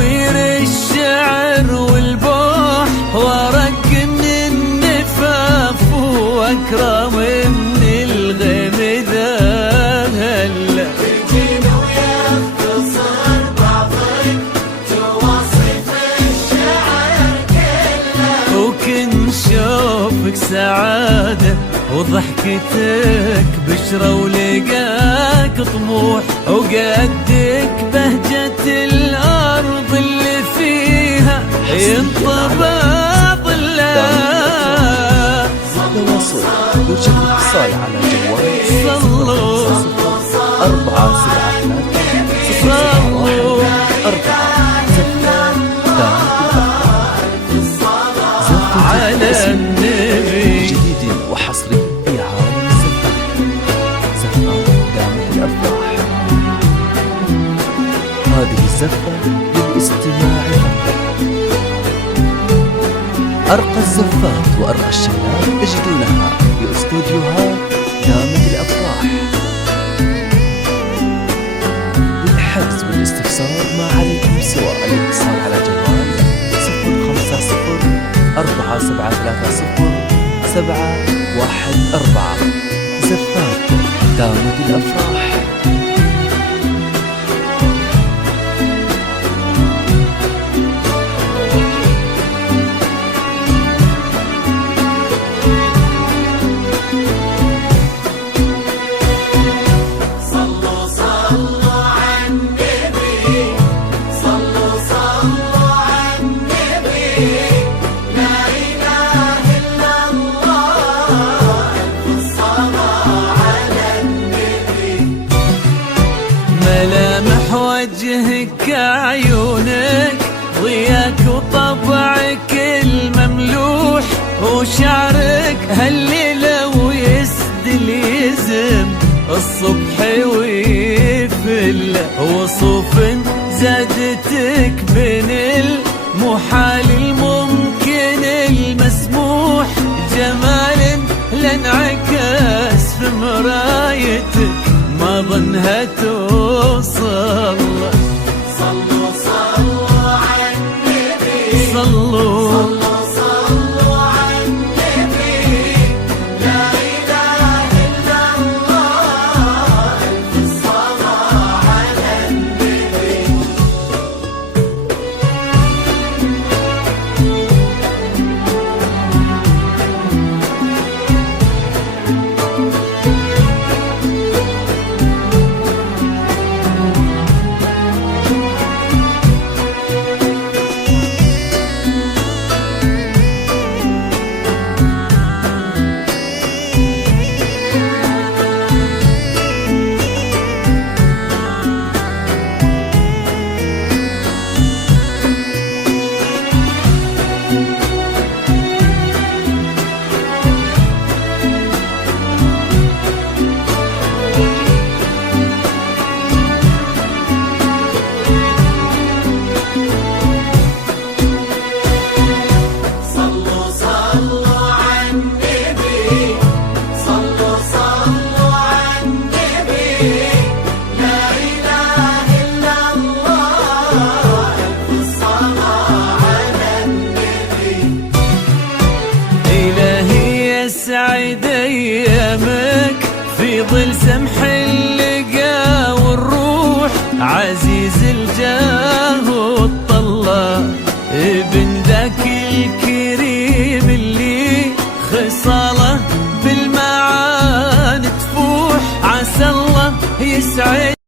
نوير الشعر والبوح وارق من النفاف واكرم من الغيم ذا هلا يجين ويختصر بعض تواصف الشعر كله وكن شوفك سعادة وضحكتك بشرة ولقاك طموح وقدك بهجة الأرض اللي فيها ينطبع ظلها. تواصل يرجى الاتصال على جوال صلوا 473 صلوا 4 على النبي. جديد وحصري في عالم الزفات. زفات دامت الأفراح. هذه الزفة للاستماع فقط. أرقى الزفات وأرقى الشيلات تجدونها في استوديوهات دامت الأفراح. للحجز والاستفسار ما عليكم سوى الاتصال على جوال 050 4730 714. زفات دامت الأفراح. صلوا صلوا على النبي صلوا صلوا على النبي لا إله إلا الله الصلاة على النبي. ملامح وجهك عيونك ضياك وطبعك المملوح وشعرك هالليلة ويسدل يزم الصبح ويفل وصوف زادتك بين المحال الممكن المسموح جمال لانعكس في مرايتك ما ظنها توصل. صلوا صلوا على النبي صلوا صلوا صلوا على النبي لا إله إلا الله الصلاة على النبي. صلوا صلوا على النبي صلوا صلوا على النبي لا إله إلا الله الصلاة على النبي. إلهي يسعد أيامك في ظل سمح اللقا والروح عزيز الجاه والطلة ابن ذاك الكريم اللي خصاله بالمعاني تفوح عسى الله يسعد